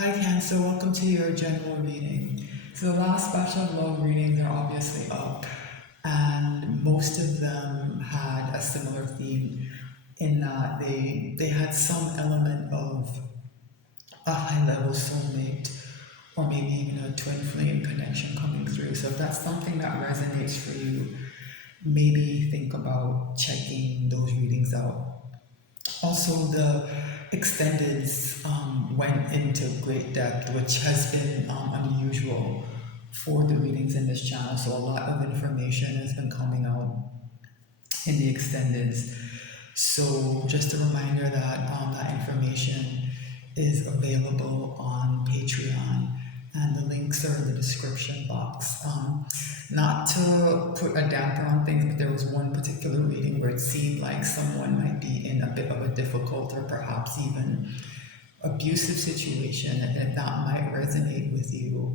Hi Cancer, welcome to your general reading. So the last batch of love readings are obviously up, and most of them had a similar theme in that they had some element of a high level soulmate or maybe even a twin flame connection coming through. So if that's something that resonates for you, maybe think about checking those readings out. Also, the extendeds went into great depth, which has been unusual for the readings in this channel. So, a lot of information has been coming out in the extendeds. So, just a reminder that that information is available on Patreon, and the links are in the description box. Not to put a damper on things, but there was one particular reading where it seemed like someone might be in a bit of a difficult or perhaps even abusive situation, and that might resonate with you.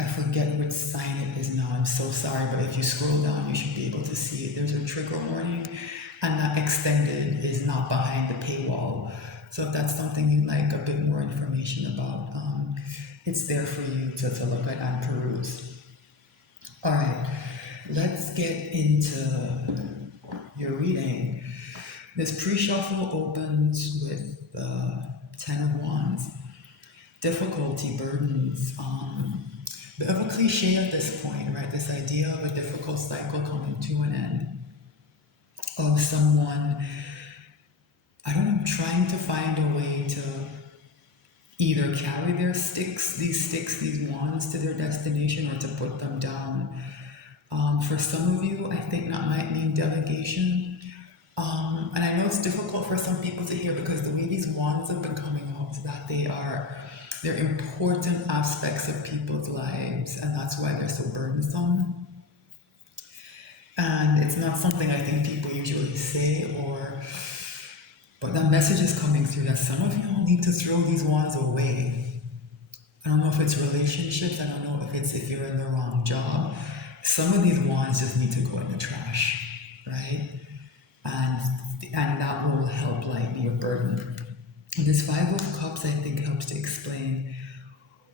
I forget which sign it is now. I'm so sorry, but if you scroll down, you should be able to see it. There's a trigger warning, and that extended is not behind the paywall. So if that's something you'd like a bit more information about, it's there for you to look at and peruse. All right, let's get into your reading. This pre-shuffle opens with the Ten of Wands. Difficulty, burdens, bit of a cliche at this point, right? This idea of a difficult cycle coming to an end, of someone, I don't know, trying to find a way to either carry their sticks, these wands to their destination, or to put them down. For some of you, I think that might mean delegation. And I know it's difficult for some people to hear because the way these wands have been coming out is that they're important aspects of people's lives, and that's why they're so burdensome. And it's not something I think people usually say, but that message is coming through that some of you need to throw these wands away. I don't know if it's relationships, I don't know if you're in the wrong job. Some of these wands just need to go in the trash, right? And that will help lighten your burden. This Five of Cups, I think, helps to explain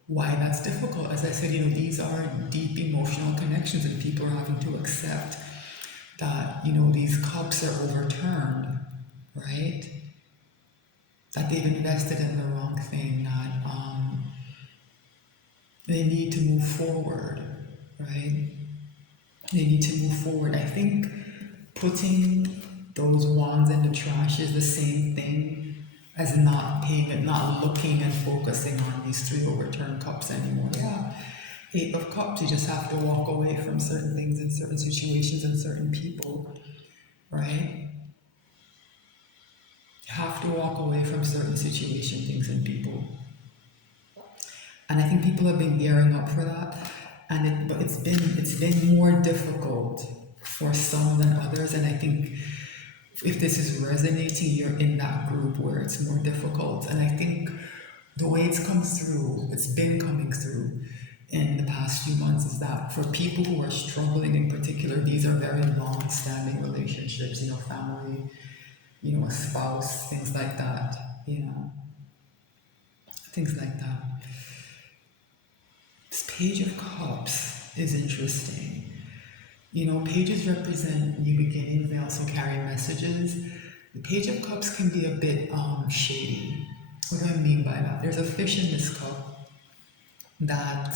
why that's difficult. As I said, these are deep emotional connections, and people are having to accept that, these cups are overturned, right? That they've invested in the wrong thing, that they need to move forward, right? They need to move forward. I think putting those wands in the trash is the same thing as not looking and focusing on these three overturned cups anymore. Yeah. Eight of Cups, you just have to walk away from certain things in certain situations and certain people, right? You have to walk away from certain situations, things, and people. And I think people have been gearing up for that, but it's been more difficult for some than others, and I think if this is resonating, you're in that group where it's more difficult. And I think the way it's been coming through in the past few months, is that for people who are struggling in particular, these are very long-standing relationships, family, a spouse, things like that, things like that. This Page of Cups is interesting. Pages represent new beginnings. They also carry messages. The Page of Cups can be a bit shady. What do I mean by that? There's a fish in this cup that,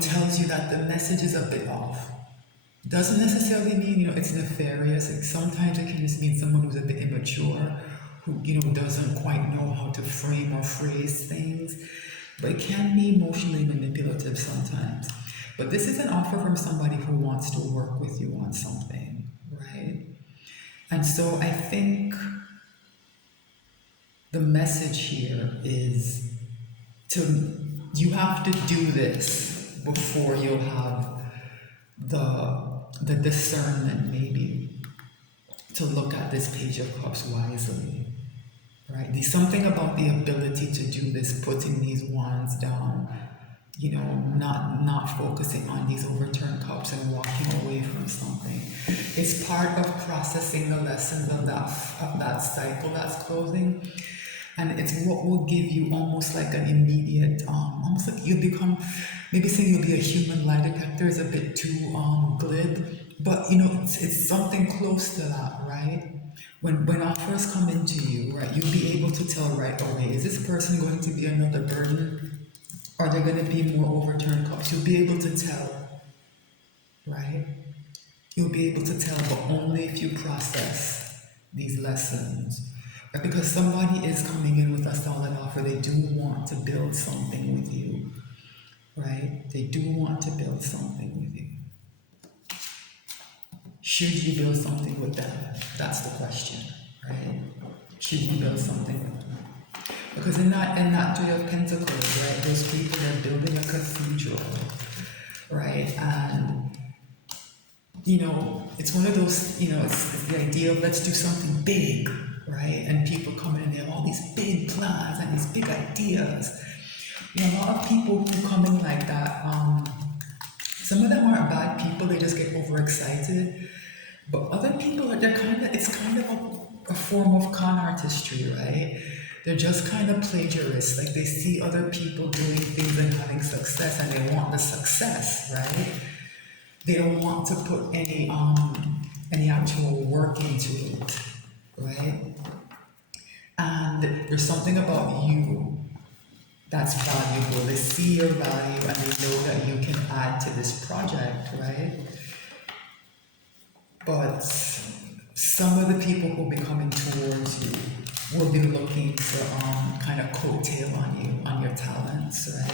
tells you that the message is a bit off. Doesn't necessarily mean, it's nefarious. Sometimes it can just mean someone who's a bit immature, who, doesn't quite know how to frame or phrase things. But it can be emotionally manipulative sometimes. But this is an offer from somebody who wants to work with you on something, right? And so I think the message here is you have to do this before you'll have the discernment, maybe, to look at this Page of Cups wisely, right? There's something about the ability to do this, putting these wands down, not focusing on these overturned cups and walking away from something. It's part of processing the lessons of that cycle that's closing. And it's what will give you almost like an immediate, almost like you'll become, maybe saying you'll be a human lie detector is a bit too glib, but it's something close to that, right? When offers come into you, right, you'll be able to tell right away, is this person going to be another burden? Are there going to be more overturned cups? You'll be able to tell, right? You'll be able to tell, but only if you process these lessons. Right? Because somebody is coming in with a solid offer. They do want to build something with you, right? They do want to build something with you. Should you build something with them? That's the question, right? Should you build something with them? Because in that Three of Pentacles, right, those people are building a cathedral, right? And it's one of those, it's the idea of let's do something big, right? And people come in and they have all these big plans and these big ideas. A lot of people who come in like that, some of them aren't bad people, they just get overexcited. But other people, it's kind of a form of con artistry, right? They're just kind of plagiarists. Like they see other people doing things and having success and they want the success, right? They don't want to put any actual work into it, right? And there's something about you that's valuable. They see your value and they know that you can add to this project, right? But some of the people who will be coming towards you will be looking to kind of coattail on you, on your talents, right?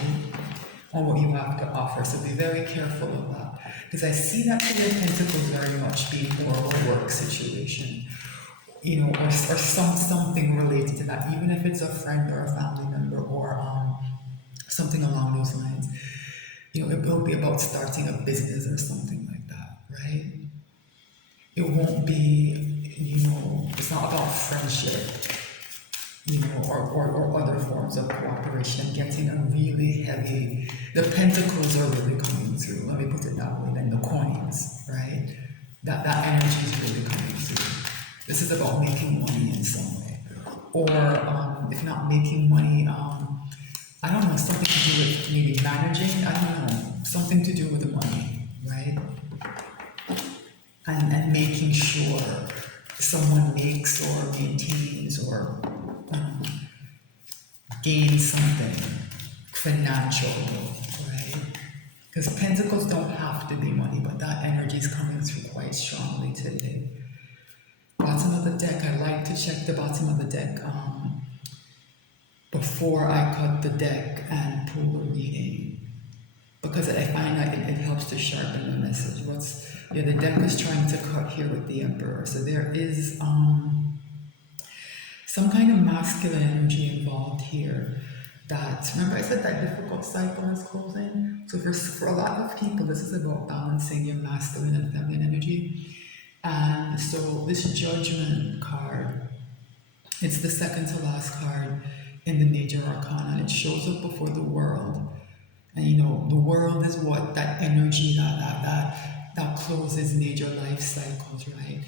On what you have to offer. So be very careful of that. Because I see that Three of Pentacles very much being more of a work situation, or something related to that, even if it's a friend or a family member or something along those lines. It will be about starting a business or something like that, right? It won't be, it's not about friendship, or other forms of cooperation. I'm getting a really heavy, the pentacles are really coming through, let me put it that way, then the coins, right? That energy is really coming through. This is about making money in some way. Or if not making money, I don't know, something to do with maybe managing, I don't know, something to do with the money, right? And making sure someone makes or maintains or gains something financial, right? Because pentacles don't have to be money, but that energy is coming through quite strongly today. Bottom of the deck, I like to check the bottom of the deck before I cut the deck and pull the reading, because I find that it helps to sharpen the message. The deck is trying to cut here with the Emperor, so there is some kind of masculine energy involved here. That, remember I said that difficult cycle is closing? So for a lot of people, this is about balancing your masculine and feminine energy. And so this Judgment card, it's the second to last card in the Major Arcana, and it shows up before the World. And the World is what? That energy that closes major life cycles, right?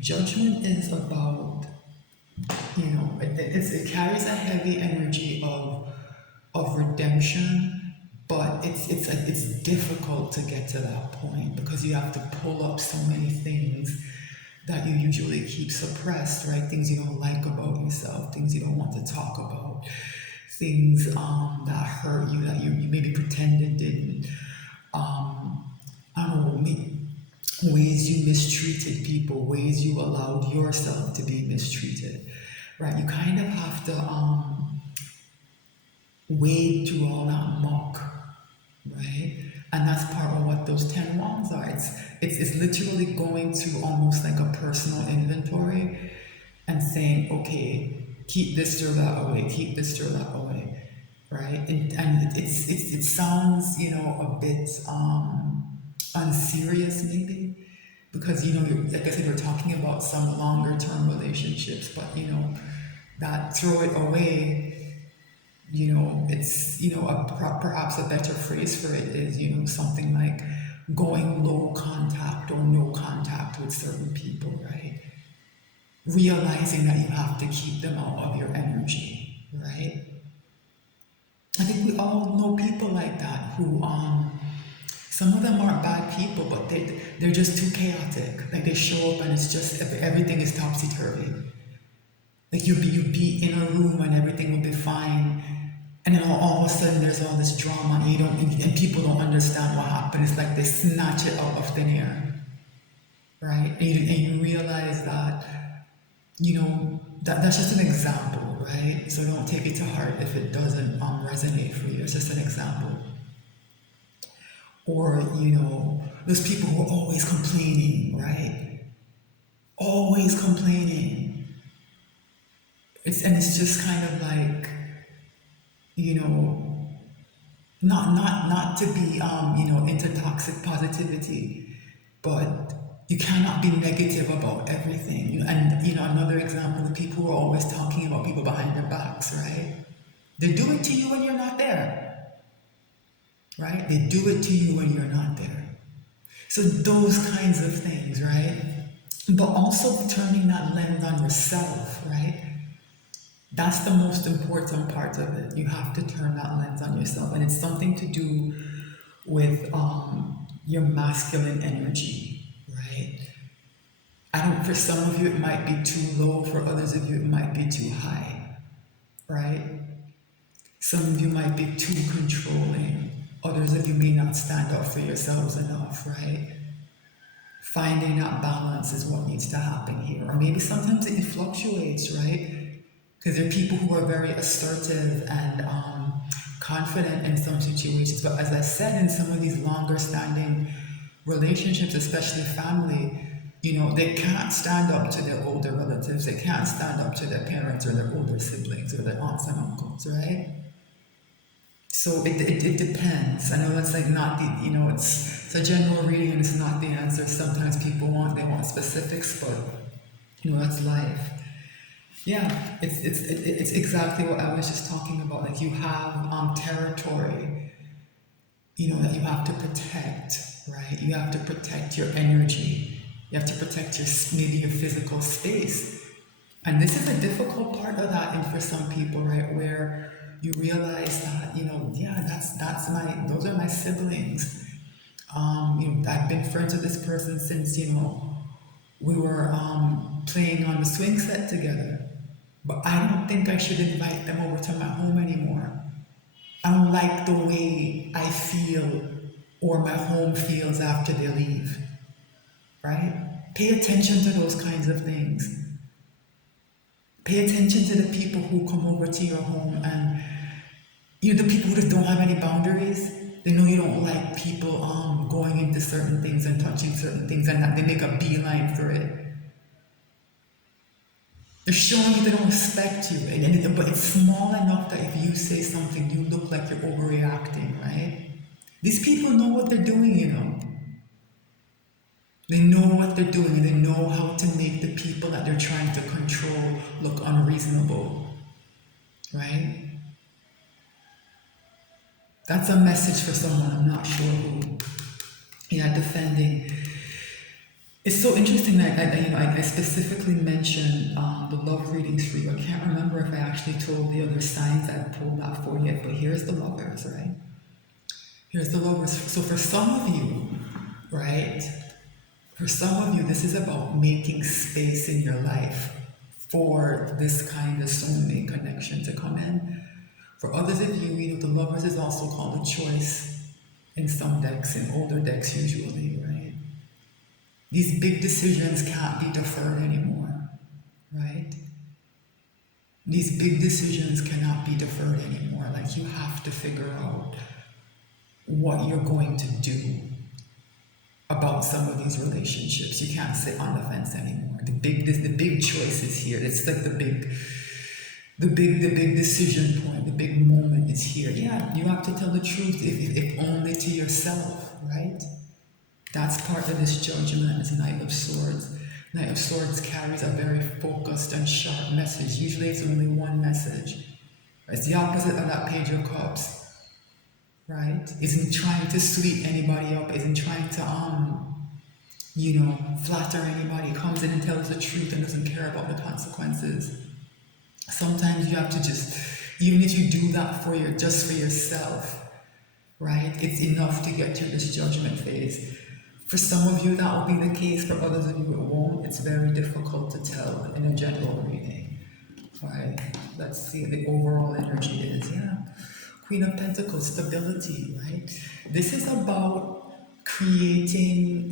Judgment is about, it carries a heavy energy of redemption, but it's difficult to get to that point because you have to pull up so many things that you usually keep suppressed, right? Things you don't like about yourself, things you don't want to talk about, things that hurt you that you maybe pretended didn't. I don't know, ways you mistreated people, ways you allowed yourself to be mistreated, right? You kind of have to wade through all that muck, right? And that's part of what those 10 wands are. It's literally going through almost like a personal inventory and saying, okay, keep this or that away, keep this or that away, right? And it sounds, a bit unserious maybe, because like I said, we're talking about some longer term relationships, but that throw it away, it's perhaps a better phrase for it is something like going low contact or no contact with certain people, right? Realizing that you have to keep them out of your energy, think we all know people like that who, some of them aren't bad people, but they're just too chaotic. Like they show up and it's just everything is topsy turvy. Like you'd be in a room and everything would be fine, and then all of a sudden there's all this drama and and people don't understand what happened. It's like they snatch it out of thin air, right? And you realize that that's just an example, right? So don't take it to heart if it doesn't resonate for you. It's just an example. Or those people who are always complaining, right? Always complaining. It's just kind of like, you know, not to be into toxic positivity, but you cannot be negative about everything. And another example, the people who are always talking about people behind their backs, right? They do it to you when you're not there, right? They do it to you when you're not there. So those kinds of things, right? But also turning that lens on yourself, right? That's the most important part of it. You have to turn that lens on yourself, and it's something to do with your masculine energy, right? I don't. For some of you, it might be too low. For others of you, it might be too high, right? Some of you might be too controlling. Others of you may not stand up for yourselves enough, right? Finding that balance is what needs to happen here. Or maybe sometimes it fluctuates, right? Because there are people who are very assertive and confident in some situations. But as I said, in some of these longer standing relationships, especially family, they can't stand up to their older relatives. They can't stand up to their parents or their older siblings or their aunts and uncles, right? So it depends. I know that's like not it's a general reading and it's not the answer. Sometimes they want specifics, but that's life. Yeah, it's exactly what I was just talking about. Like you have territory, that you have to protect, right? You have to protect your energy. You have to protect maybe your physical space. And this is a difficult part of that, and for some people, right, where you realize that, yeah, those are my siblings. I've been friends with this person since, we were playing on the swing set together. But I don't think I should invite them over to my home anymore. I don't like the way I feel or my home feels after they leave, right? Pay attention to those kinds of things. Pay attention to the people who come over to your home, and the people who just don't have any boundaries. They know you don't like people going into certain things and touching certain things, and that they make a beeline for it. They're showing you they don't respect you, but it's small enough that if you say something, you look like you're overreacting, right? These people know what they're doing, They know what they're doing, and they know how to make the people that they're trying to control look unreasonable, right? That's a message for someone, I'm not sure who. Yeah, defending. It's so interesting that I specifically mentioned the love readings for you. I can't remember if I actually told the other signs I pulled that for yet, but here's the lovers, right? Here's the lovers. So for some of you, right? For some of you, this is about making space in your life for this kind of soulmate connection to come in. For others of you, the lovers is also called a choice in some decks, in older decks usually, right? These big decisions can't be deferred anymore, right? These big decisions cannot be deferred anymore. Like you have to figure out what you're going to do about some of these relationships. You can't sit on the fence anymore. The big choice is here. It's like the big decision point, the big moment is here. Yeah, you have to tell the truth, if only to yourself, right? That's part of this judgment, this Knight of Swords. Knight of Swords carries a very focused and sharp message. Usually it's only one message. It's the opposite of that Page of Cups, right? Isn't trying to sweet anybody up, isn't trying to, flatter anybody. Comes in and tells the truth and doesn't care about the consequences. Sometimes you have to just Even if you do that for just for yourself, right? It's enough to get to this judgment phase. For some of you, that will be the case. For others of you, it won't. It's very difficult to tell in a general reading. All right, let's see what the overall energy is. Yeah. Queen of Pentacles, stability, right? This is about creating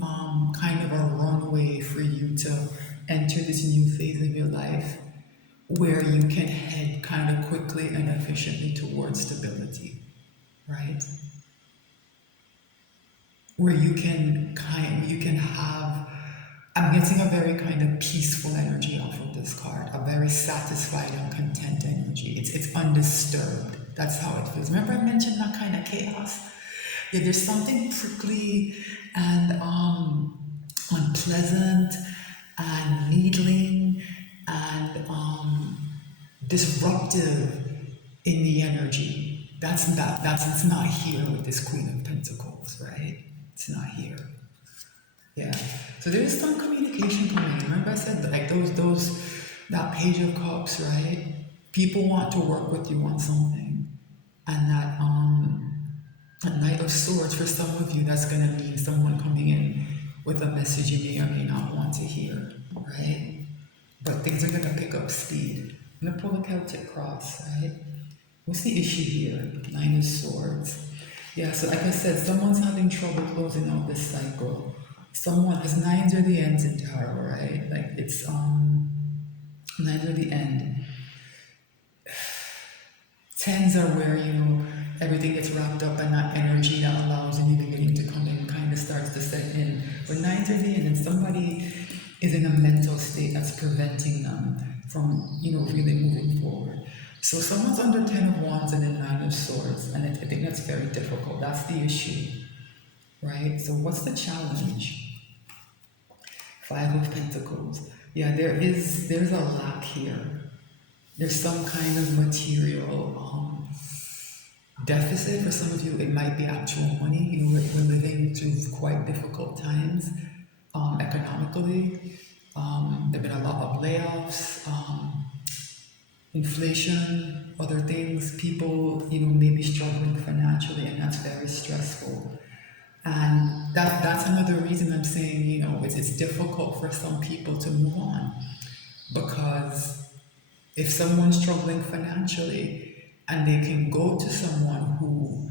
kind of a runway for you to enter this new phase of your life where you can head kind of quickly and efficiently towards stability, right? Where you can have, I'm getting a very kind of peaceful energy off of this card, a very satisfied and content energy. It's undisturbed. That's how it feels. Remember I mentioned that kind of chaos? Yeah, there's something prickly and unpleasant and needling and disruptive in the energy. That's it's not here with this Queen of Pentacles, right? It's not here. Yeah. So there is some communication coming in. Remember I said that, like those that Page of Cups, right? People want to work with you on something. And that a Knight of Swords, for some of you, that's gonna mean someone coming in with a message you may or may not want to hear, right? But things are gonna pick up speed. I'm gonna pull a Celtic cross, right? What's the issue here? Nine of Swords. Yeah, so like I said, someone's having trouble closing out this cycle. Someone, because nines are the ends in tarot, right? Like it's nines are the end. Tens are where, everything gets wrapped up in that energy that allows a new beginning to come in, kind of starts to set in. But nines are the end, and somebody is in a mental state that's preventing them from, really moving forward. So someone's under 10 of Wands and then 9 of Swords, and I think that's very difficult. That's the issue, right? So what's the challenge? 5 of Pentacles. Yeah, there's a lack here. There's some kind of material deficit. For some of you, it might be actual money. We're living through quite difficult times economically. There have been a lot of layoffs, inflation, other things. People, maybe struggling financially, and that's very stressful. And that's another reason I'm saying, it's difficult for some people to move on, because if someone's struggling financially and they can go to someone who,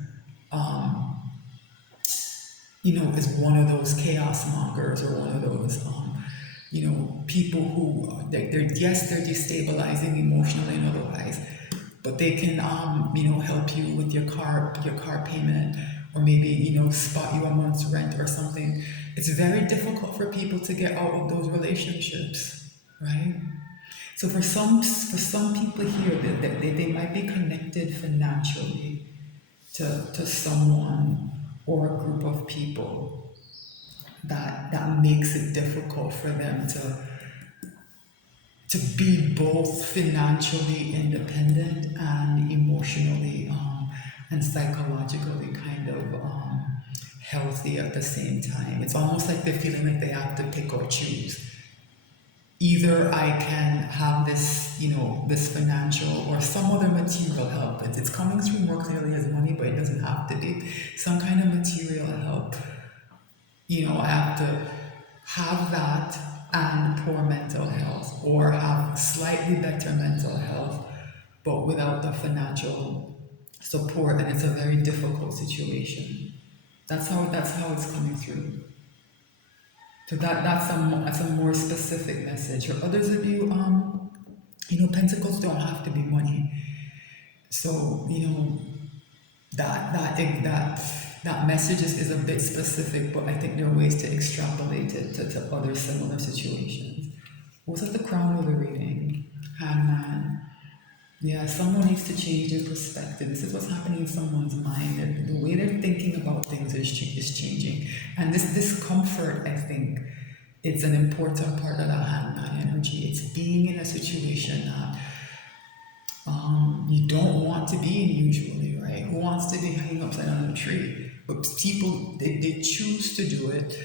is one of those chaos mongers or one of those, people who, they're destabilizing emotionally and otherwise, but they can, help you with your car payment, or maybe, spot you a month's rent or something. It's very difficult for people to get out of those relationships, right? So for some people here, they might be connected financially to someone or a group of people that makes it difficult for them to be both financially independent and emotionally and psychologically kind of healthy at the same time. It's almost like they're feeling like they have to pick or choose. Either I can have this, this financial or some other material help. It's coming through more clearly as money, but it doesn't have to be. Some kind of material help. I have to have that and poor mental health, or have slightly better mental health, but without the financial support, and it's a very difficult situation. That's how it's coming through. So that's a more specific message. For others of you, pentacles don't have to be money. So that message is a bit specific, but I think there are ways to extrapolate it to other similar situations. What's at the crown of the reading? Hangman. Yeah, someone needs to change their perspective. This is what's happening in someone's mind. The way they're thinking about things is changing. And this discomfort, I think, it's an important part of that hangman energy. It's being in a situation that you don't want to be in usually, right? Who wants to be hanging upside down in a tree? But people, they choose to do it,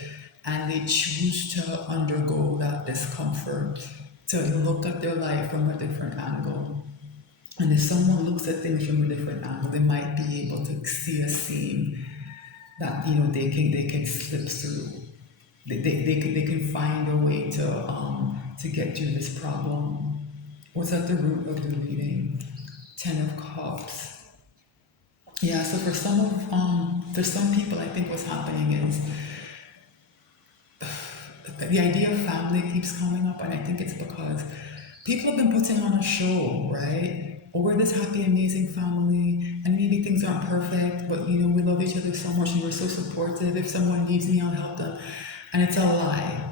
and they choose to undergo that discomfort, to look at their life from a different angle. And if someone looks at things from a different angle, they might be able to see a seam that they can slip through. They can find a way to get through this problem. What's at the root of the reading? Ten of Cups. Yeah, so for some people, I think what's happening is the idea of family keeps coming up, and I think it's because people have been putting on a show, right? Oh, we're this happy, amazing family, and maybe things aren't perfect, but we love each other so much, and we're so supportive. If someone needs me, I'll help them, and it's a lie.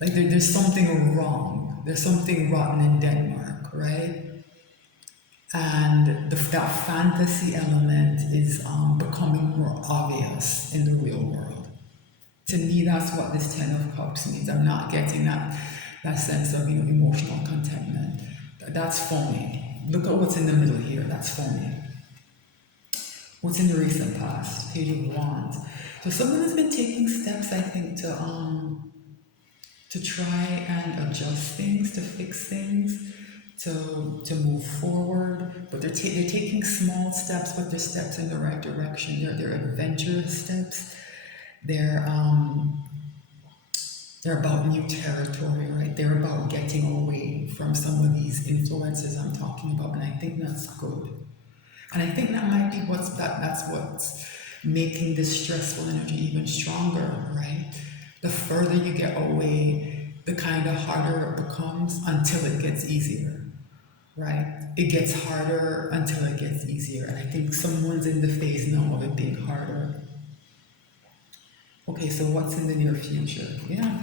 Like there's something wrong. There's something rotten in Denmark, right? And that fantasy element is becoming more obvious in the real world. To me, that's what this Ten of Cups means. I'm not getting that sense of emotional contentment. That's phony. Look at what's in the middle here. That's phony. What's in the recent past? Page of Wands. So someone has been taking steps, I think, to try and adjust things, to fix things, to move forward. But they're taking small steps, but they're steps in the right direction. They're adventurous steps. They're about new territory, right? They're about getting away from some of these influences I'm talking about, and I think that's good. And I think that might be that's what's making this stressful energy even stronger, right? The further you get away, the kind of harder it becomes until it gets easier, right? It gets harder until it gets easier. And I think someone's in the phase now of it being harder. Okay, so what's in the near future? Yeah.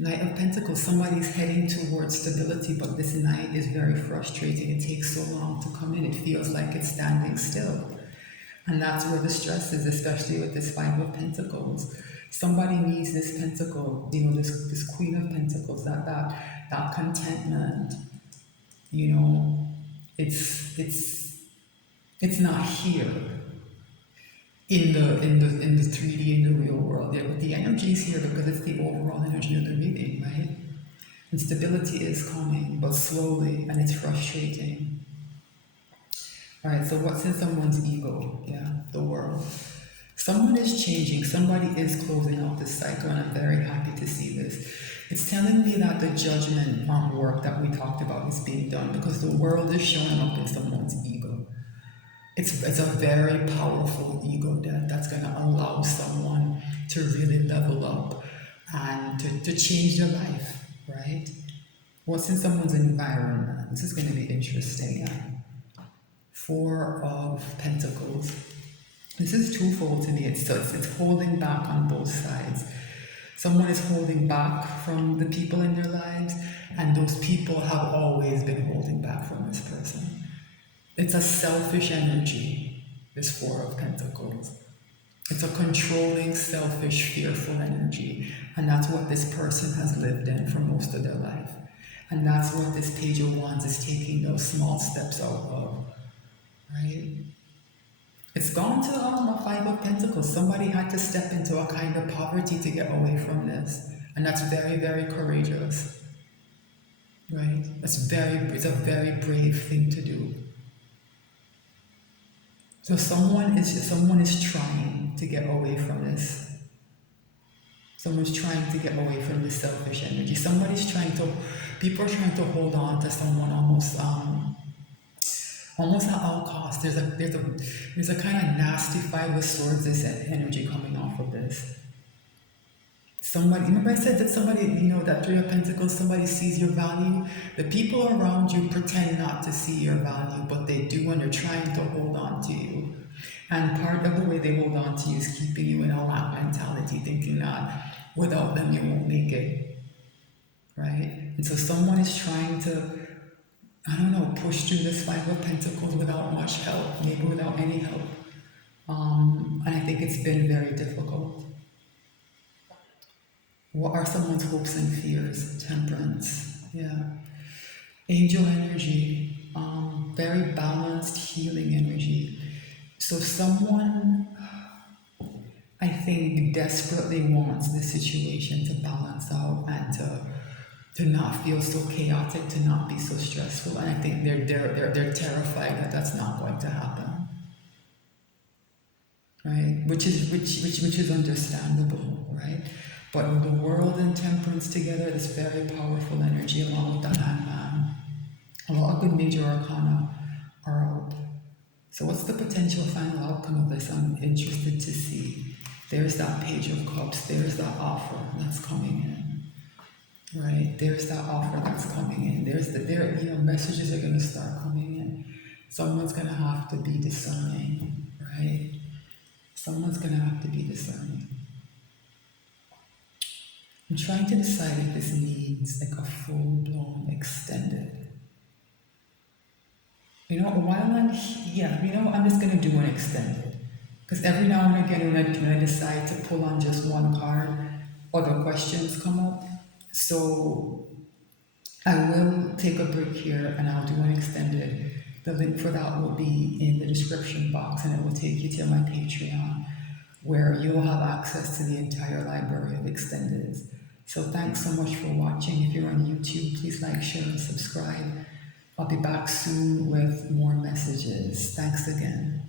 Knight of Pentacles, somebody's heading towards stability, but this night is very frustrating. It takes so long to come in. It feels like it's standing still. And that's where the stress is, especially with this Five of Pentacles. Somebody needs this pentacle, this Queen of Pentacles, that contentment. It's not here in the 3D, in the real world. Yeah, but the energy is here because it's the overall energy of the reading, right? And stability is coming, but slowly, and it's frustrating. All right, so what's in someone's ego? Yeah, the world. Someone is changing, somebody is closing out this cycle, and I'm very happy to see this. It's telling me that the judgment work that we talked about is being done because the world is showing up in someone's ego. It's a very powerful ego that's going to allow someone to really level up and to change their life, right? What's in someone's environment? This is going to be interesting. Yeah. Four of Pentacles. This is twofold to me. It's holding back on both sides. Someone is holding back from the people in their lives, and those people have always been holding back from this person. It's a selfish energy, this Four of Pentacles. It's a controlling, selfish, fearful energy. And that's what this person has lived in for most of their life. And that's what this Page of Wands is taking those small steps out of, right? It's gone to a Five of Pentacles. Somebody had to step into a kind of poverty to get away from this. And that's very, very courageous, right? It's a very brave thing to do. So someone is trying to get away from this. Someone's trying to get away from this selfish energy. People are trying to hold on to someone almost at all costs. There's a kind of nasty Five of Swords, this energy coming off of this. Somebody, remember I said that somebody, that Three of Pentacles, somebody sees your value. The people around you pretend not to see your value, but they do, and they're trying to hold on to you. And part of the way they hold on to you is keeping you in a lack mentality, thinking that without them you won't make it, right? And so someone is trying to, push through this Five of Pentacles without much help, maybe without any help. And I think it's been very difficult. What are someone's hopes and fears? Temperance, yeah. Angel energy, very balanced, healing energy. So someone, I think, desperately wants the situation to balance out and to not feel so chaotic, to not be so stressful. And I think they're terrified that that's not going to happen, right? Which is understandable, right? But with the world and temperance together, this very powerful energy along with the hangman, a lot of good major arcana are out. So what's the potential final outcome of this? I'm interested to see. There's that page of cups, there's that offer that's coming in, right? There's that offer that's coming in. Messages are gonna start coming in. Someone's gonna have to be discerning, right? Someone's gonna have to be discerning. I'm trying to decide if this needs like a full-blown extended. I'm just gonna do an extended. Because every now and again when I decide to pull on just one card, other questions come up. So I will take a break here and I'll do an extended. The link for that will be in the description box and it will take you to my Patreon where you'll have access to the entire library of extendeds. So thanks so much for watching. If you're on YouTube, please like, share, and subscribe. I'll be back soon with more messages. Thanks again.